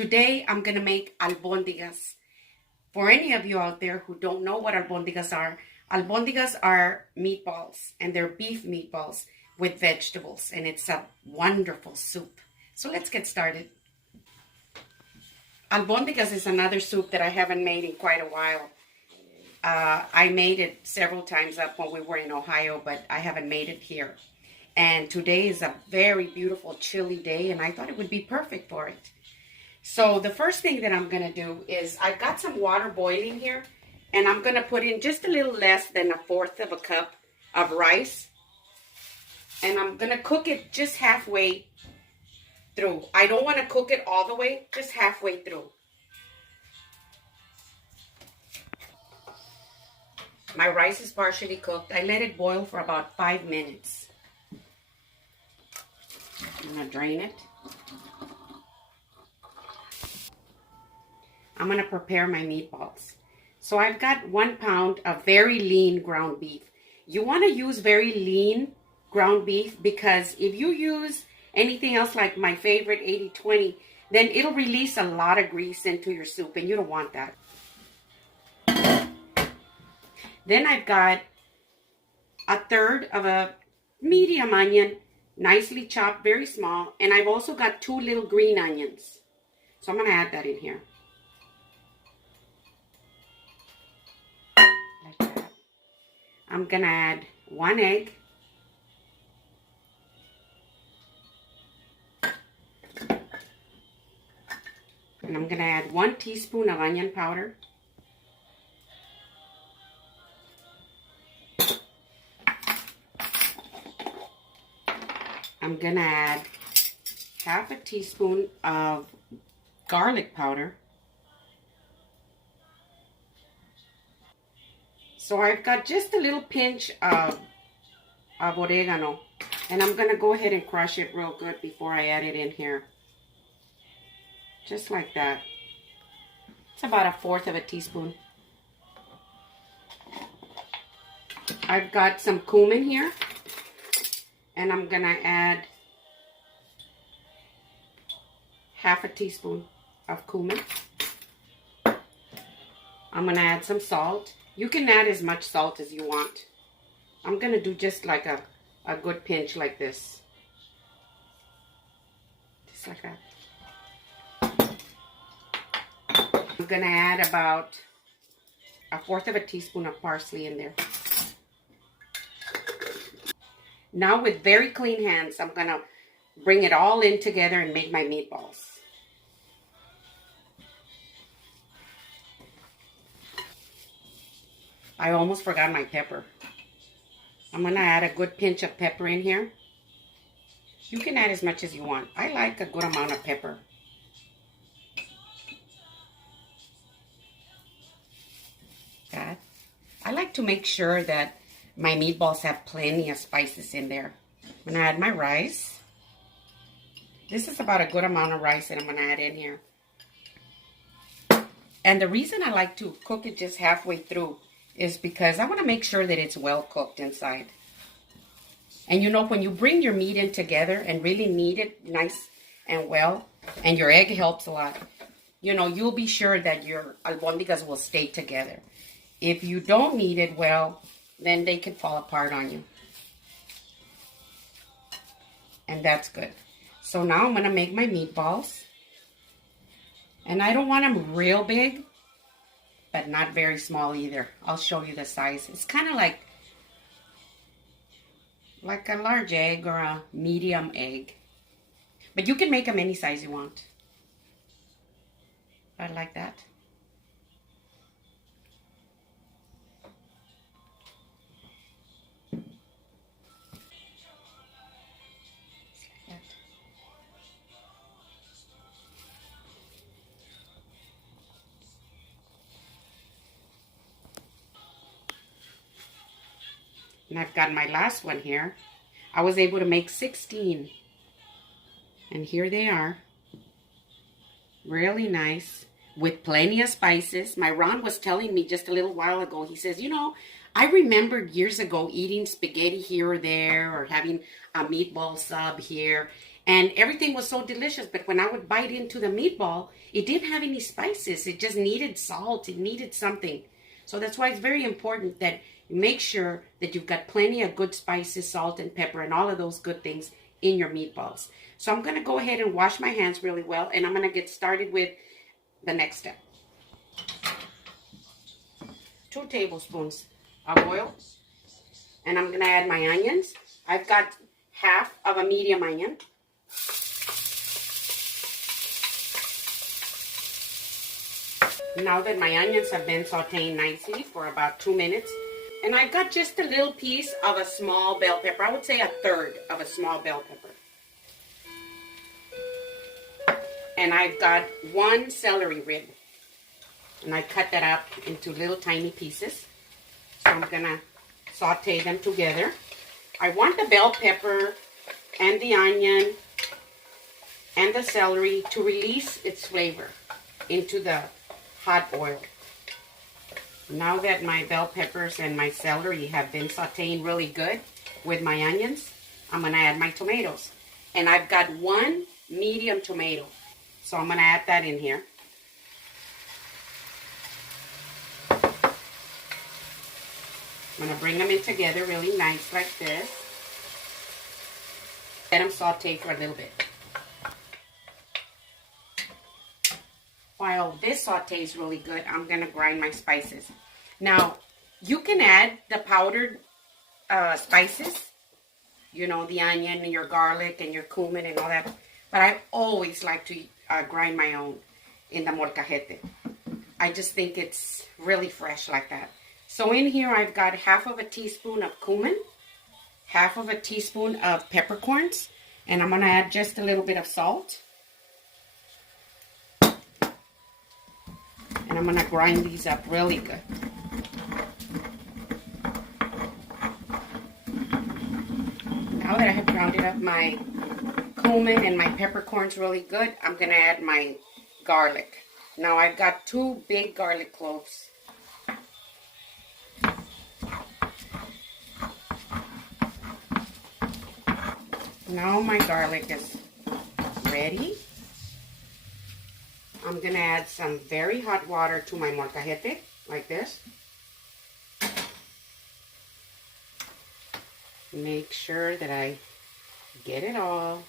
Today I'm gonna make albondigas. For any of you out there who don't know what albondigas are meatballs, and they're beef meatballs with vegetables, and it's a wonderful soup. So let's get started. Albondigas is another soup that I haven't made in quite a while. I made it several times up when we were in Ohio, but I haven't made it here. And today is a very beautiful chilly day, and I thought it would be perfect for it. So the first thing that I'm going to do is I've got some water boiling here, and I'm going to put in just a little less than 1/4 of a cup of rice. And I'm going to cook it just halfway through. I don't want to cook it all the way, just halfway through. My rice is partially cooked. I let it boil for about 5 minutes. I'm going to drain it. I'm going to prepare my meatballs. So I've got 1 pound of very lean ground beef. You want to use very lean ground beef because if you use anything else like my favorite 80/20, then it'll release a lot of grease into your soup, and you don't want that. Then I've got 1/3 of a medium onion, nicely chopped, very small, and I've also got 2 little green onions. So I'm going to add that in here. Like that. I'm going to add 1 egg. And I'm going to add 1 teaspoon of onion powder. I'm going to add 1/2 teaspoon of garlic powder. So I've got just a little pinch of oregano. And I'm going to go ahead and crush it real good before I add it in here. Just like that. It's about 1/4 of a teaspoon. I've got some cumin here. And I'm going to add 1/2 teaspoon of cumin. I'm going to add some salt. You can add as much salt as you want. I'm going to do just like a good pinch like this. Just like that. I'm going to add about 1/4 of a teaspoon of parsley in there. Now with very clean hands, I'm going to bring it all in together and make my meatballs. I almost forgot my pepper. I'm going to add a good pinch of pepper in here. You can add as much as you want. I like a good amount of pepper. That. I like to make sure that my meatballs have plenty of spices in there. I'm going to add my rice. This is about a good amount of rice that I'm going to add in here. And the reason I like to cook it just halfway through is because I want to make sure that it's well cooked inside. And you know, when you bring your meat in together and really knead it nice and well, and your egg helps a lot, you know, you'll be sure that your albondigas will stay together. If you don't knead it well, then they can fall apart on you. And that's good. So now I'm going to make my meatballs. And I don't want them real big, but not very small either. I'll show you the size. It's kind of like a large egg or a medium egg. But you can make them any size you want. I like that. And I've got my last one here. I was able to make 16. And here they are. Really nice. With plenty of spices. My Ron was telling me just a little while ago. He says, you know, I remember years ago eating spaghetti here or there. Or having a meatball sub here. And everything was so delicious, but when I would bite into the meatball, it didn't have any spices. It just needed salt. It needed something. So that's why it's very important that you make sure that you've got plenty of good spices, salt and pepper, and all of those good things in your meatballs. So I'm going to go ahead and wash my hands really well, and I'm going to get started with the next step. 2 tablespoons of oil, and I'm going to add my onions. I've got half of a medium onion. Now that my onions have been sauteing nicely for about 2 minutes, and I've got just a little piece of a small bell pepper. I would say a third of a small bell pepper. And I've got 1 celery rib. And I cut that up into little tiny pieces. So I'm going to saute them together. I want the bell pepper and the onion and the celery to release its flavor into the hot oil. Now that my bell peppers and my celery have been sauteing really good with my onions, I'm going to add my tomatoes. And I've got 1 medium tomato. So I'm going to add that in here. I'm going to bring them in together really nice like this. Let them saute for a little bit. While this sautés really good, I'm going to grind my spices. Now, you can add the powdered spices, you know, the onion and your garlic and your cumin and all that. But I always like to grind my own in the molcajete. I just think it's really fresh like that. So in here, I've got half of a teaspoon of cumin, half of a teaspoon of peppercorns, and I'm going to add just a little bit of salt. And I'm going to grind these up really good. Now that I have grounded up my cumin and my peppercorns really good, I'm going to add my garlic. Now I've got 2 big garlic cloves. Now my garlic is ready. I'm going to add some very hot water to my molcajete, like this. Make sure that I get it all.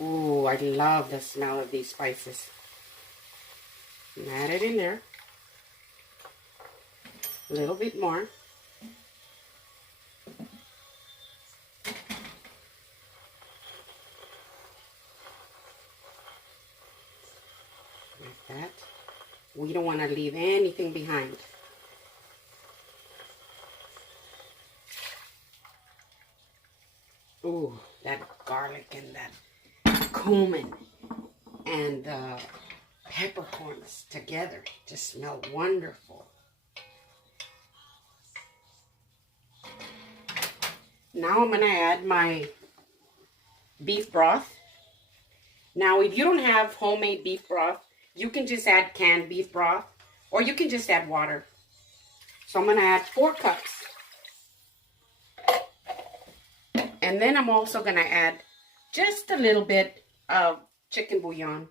Ooh, I love the smell of these spices. And add it in there. A little bit more. Like that. We don't want to leave anything behind. Ooh, that garlic and that cumin and the peppercorns together just smell wonderful. Now I'm going to add my beef broth. Now, if you don't have homemade beef broth, you can just add canned beef broth, or you can just add water. So I'm going to add 4 cups. And then I'm also going to add just a little bit of chicken bouillon,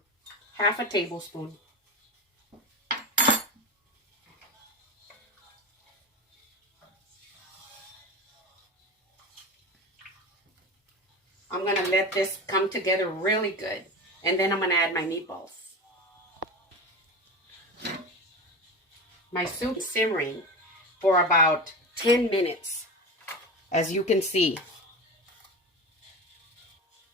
half a tablespoon. I'm going to let this come together really good. And then I'm going to add my meatballs. My soup is simmering for about 10 minutes, as you can see.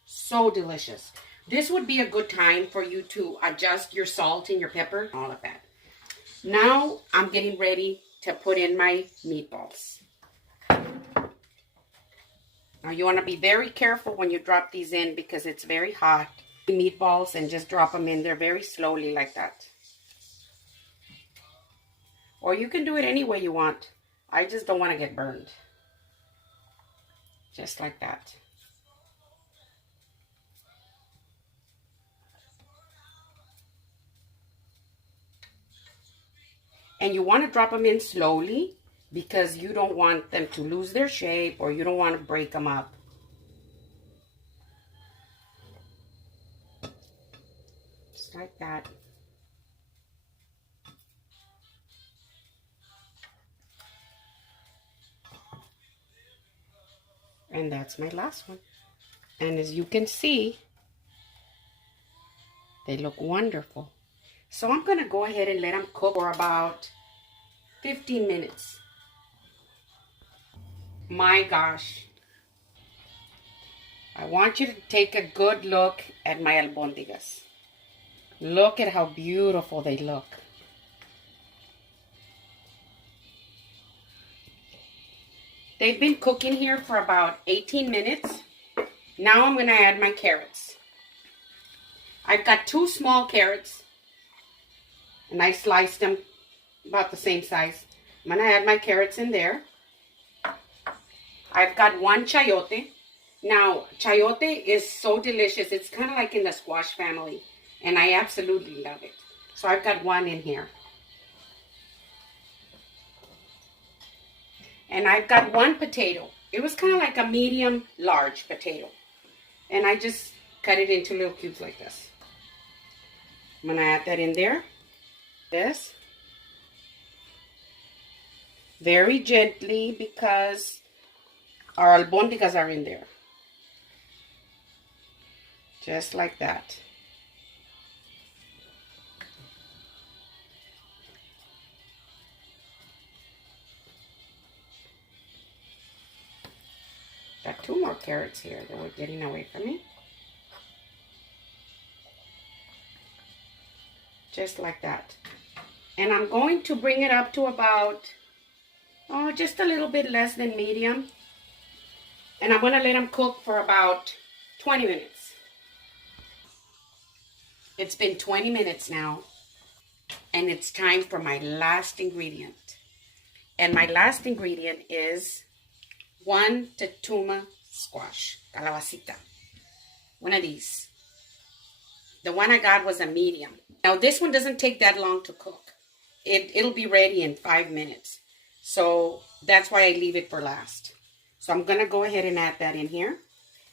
So delicious. This would be a good time for you to adjust your salt and your pepper, all of that. Now I'm getting ready to put in my meatballs. Now you want to be very careful when you drop these in because it's very hot. Meatballs, and just drop them in there very slowly like that. Or you can do it any way you want. I just don't want to get burned. Just like that. And you want to drop them in slowly because you don't want them to lose their shape or you don't want to break them up. like that. And that's my last one. And as you can see, they look wonderful. So I'm going to go ahead and let them cook for about 15 minutes. My gosh. I want you to take a good look at my albondigas. Look at how beautiful they look. They've been cooking here for about 18 minutes. Now I'm going to add my carrots. I've got 2 small carrots, and I sliced them about the same size. I'm going to add my carrots in there. I've got 1 chayote. Now, chayote is so delicious. It's kind of like in the squash family, and I absolutely love it. So I've got 1 in here. And I've got 1 potato. It was kind of like a medium large potato. And I just cut it into little cubes like this. I'm going to add that in there. This. Very gently because our albondigas are in there. Just like that. Got 2 more carrots here that were getting away from me. Just like that. And I'm going to bring it up to about, just a little bit less than medium. And I'm going to let them cook for about 20 minutes. It's been 20 minutes now. And it's time for my last ingredient. And my last ingredient is 1 tatuma squash, calabacita. One of these. The one I got was a medium. Now this one doesn't take that long to cook. It'll be ready in 5 minutes. So that's why I leave it for last. So I'm going to go ahead and add that in here.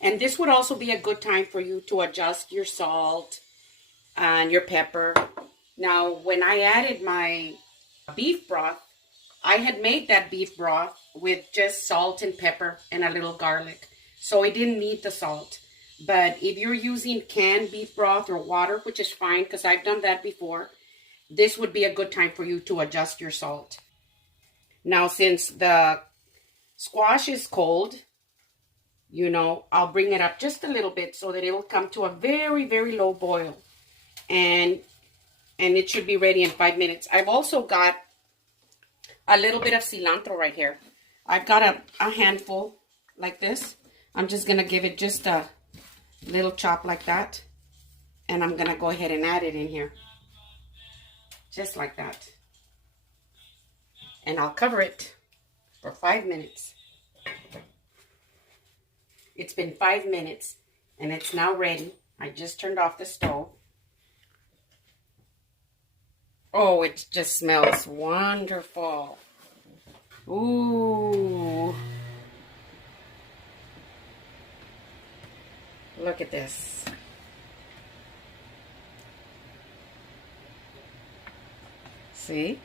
And this would also be a good time for you to adjust your salt and your pepper. Now when I added my beef broth, I had made that beef broth with just salt and pepper and a little garlic. So it didn't need the salt. But if you're using canned beef broth or water, which is fine because I've done that before, this would be a good time for you to adjust your salt. Now, since the squash is cold, I'll bring it up just a little bit so that it will come to a very, very low boil. And it should be ready in 5 minutes. I've also got a little bit of cilantro right here. I've got a handful like this. I'm just going to give it just a little chop like that. And I'm going to go ahead and add it in here. Just like that. And I'll cover it for 5 minutes. It's been 5 minutes and it's now ready. I just turned off the stove. Oh, it just smells wonderful. Ooh. Look at this. See?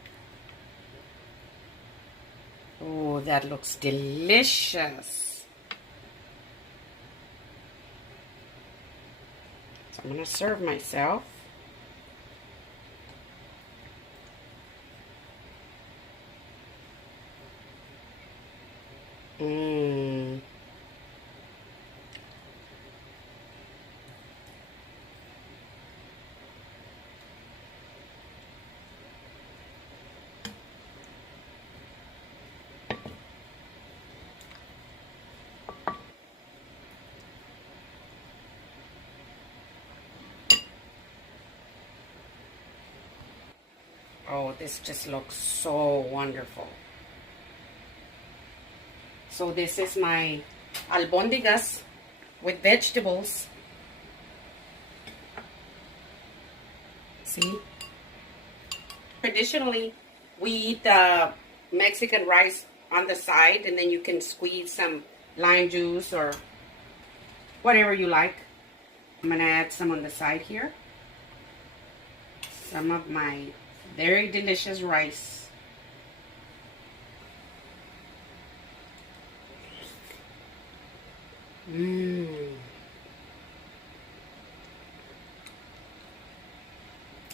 Oh, that looks delicious. So I'm going to serve myself. Oh, this just looks so wonderful. So this is my albondigas with vegetables. See? Traditionally, we eat the Mexican rice on the side, and then you can squeeze some lime juice or whatever you like. I'm going to add some on the side here. some of my very delicious rice.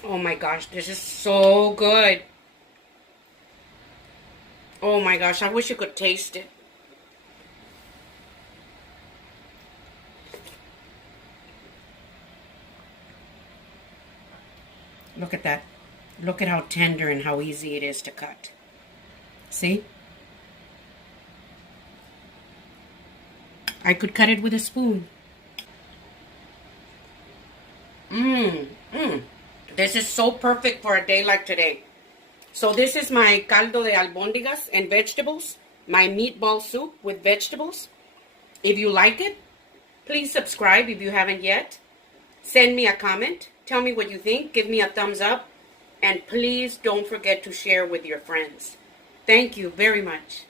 Oh my gosh, this is so good. Oh my gosh, I wish you could taste it. Look at that. Look at how tender and how easy it is to cut. See? I could cut it with a spoon. This is so perfect for a day like today. So this is my caldo de albóndigas and vegetables, my meatball soup with vegetables. If you like it, please subscribe if you haven't yet. Send me a comment. Tell me what you think. Give me a thumbs up. And please don't forget to share with your friends. Thank you very much.